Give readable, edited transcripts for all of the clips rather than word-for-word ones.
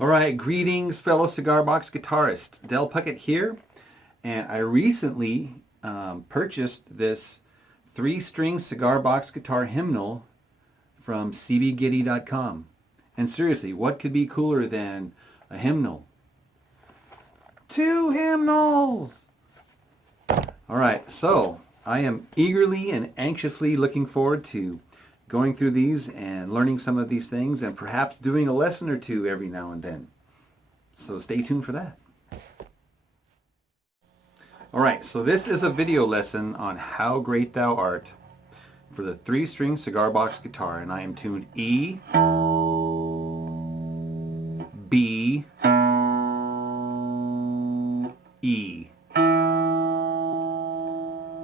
All right, greetings fellow Cigar Box guitarists. Del Puckett here, and I recently purchased this 3-string Cigar Box guitar hymnal from cbgiddy.com. And seriously, what could be cooler than a hymnal? 2 hymnals! All right, so I am eagerly and anxiously looking forward to going through these and learning some of these things and perhaps doing a lesson or two every now and then. So stay tuned for that. All right, so this is a video lesson on How Great Thou Art for the 3-string Cigar Box guitar, and I am tuned E, B, E.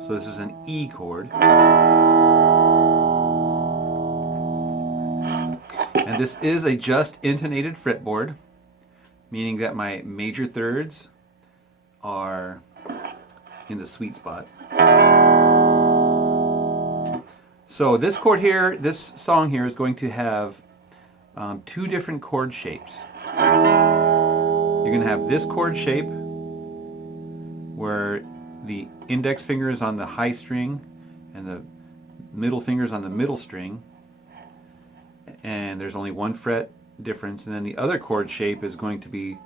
So this is an E chord. And this is a just intonated fretboard, meaning that my major thirds are in the sweet spot. So this chord here, this song here is going to have 2 different chord shapes. You're going to have this chord shape where the index finger is on the high string and the middle finger is on the middle string, and there's only 1 fret difference. And then the other chord shape is going to be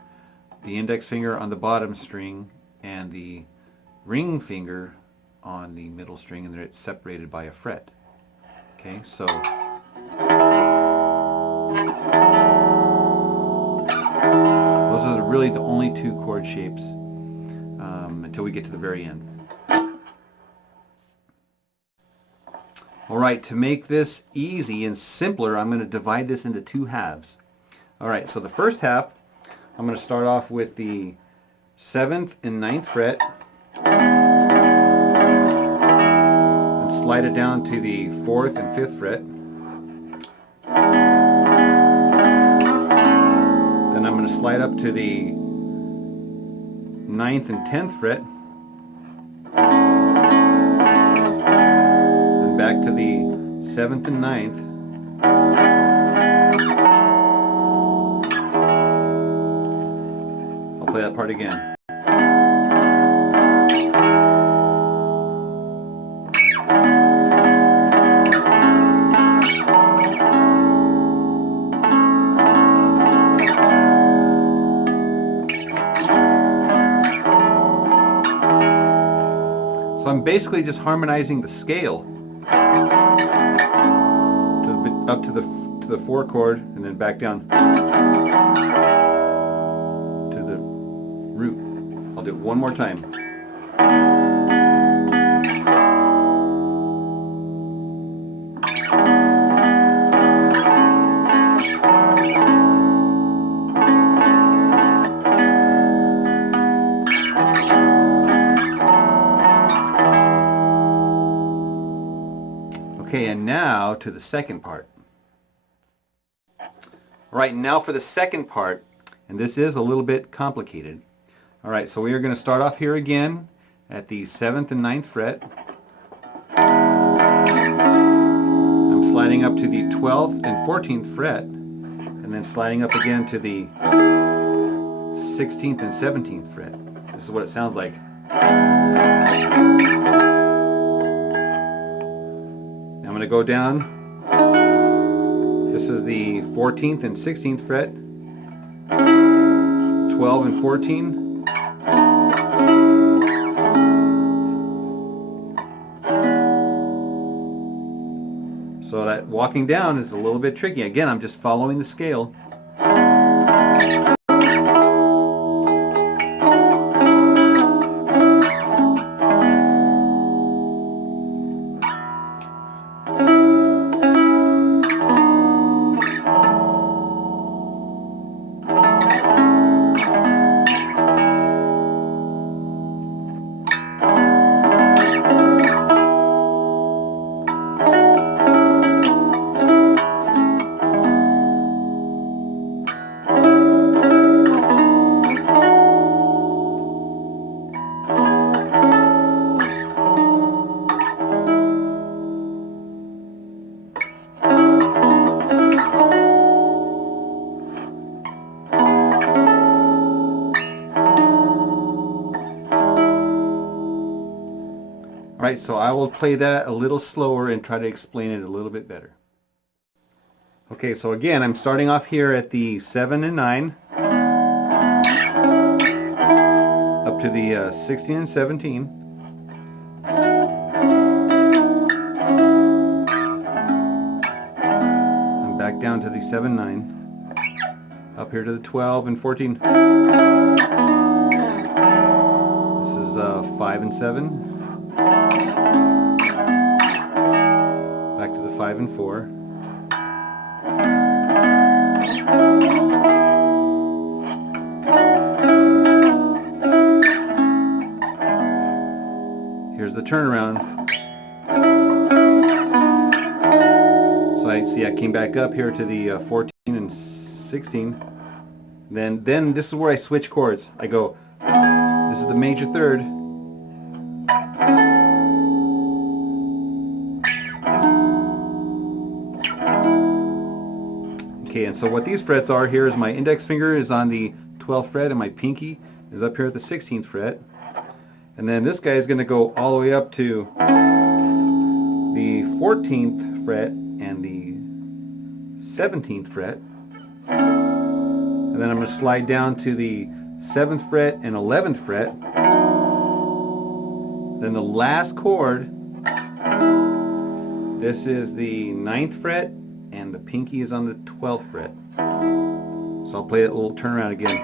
the index finger on the bottom string and the ring finger on the middle string, and it's separated by a fret. Okay, so those are really the only 2 chord shapes until we get to the very end. All right, to make this easy and simpler, I'm going to divide this into 2 halves. All right, so the first half, I'm going to start off with the 7th and 9th fret and slide it down to the 4th and 5th fret. Then I'm going to slide up to the 9th and 10th fret. Back to the 7th and 9th. I'll play that part again. So I'm basically just harmonizing the scale up to the 4 chord and then back down to the root. I'll do it one more time. Okay, and now to the second part. All right, now for the second part, and this is a little bit complicated. All right, so we are going to start off here again at the 7th and 9th fret. I'm sliding up to the 12th and 14th fret, and then sliding up again to the 16th and 17th fret. This is what it sounds like. Now I'm going to go down. This is the 14th and 16th fret, 12 and 14. So that walking down is a little bit tricky. Again, I'm just following the scale. Alright, so I will play that a little slower and try to explain it a little bit better. Okay, so again, I'm starting off here at the 7 and 9, up to the 16 and 17. And back down to the 7, 9, up here to the 12 and 14. This is 5 and 7, back to the 5 and 4. Here's the turnaround. So I came back up here to the 14 and 16. Then this is where I switch chords. I go, this is the major third. Okay, and so what these frets are here is my index finger is on the 12th fret and my pinky is up here at the 16th fret. And then this guy is going to go all the way up to the 14th fret and the 17th fret. And then I'm going to slide down to the 7th fret and 11th fret. Then the last chord, this is the 9th fret and the pinky is on the 12th fret. So I'll play that little turnaround again.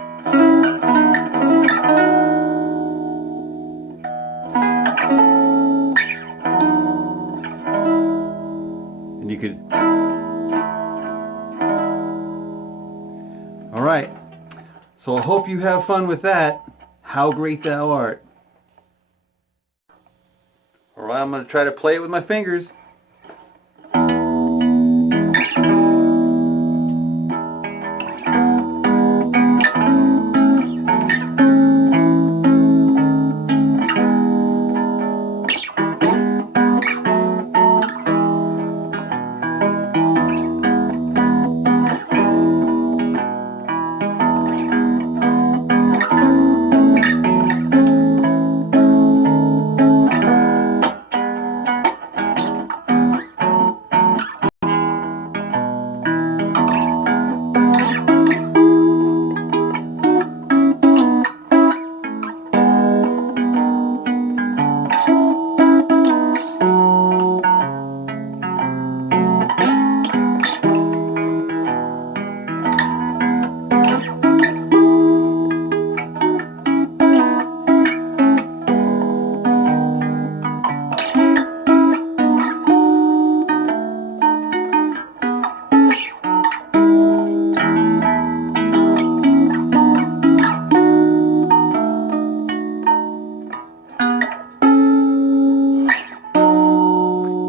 And you could... Alright, so I hope you have fun with that. How great thou art. Alright, I'm going to try to play it with my fingers.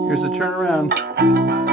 Here's the turnaround.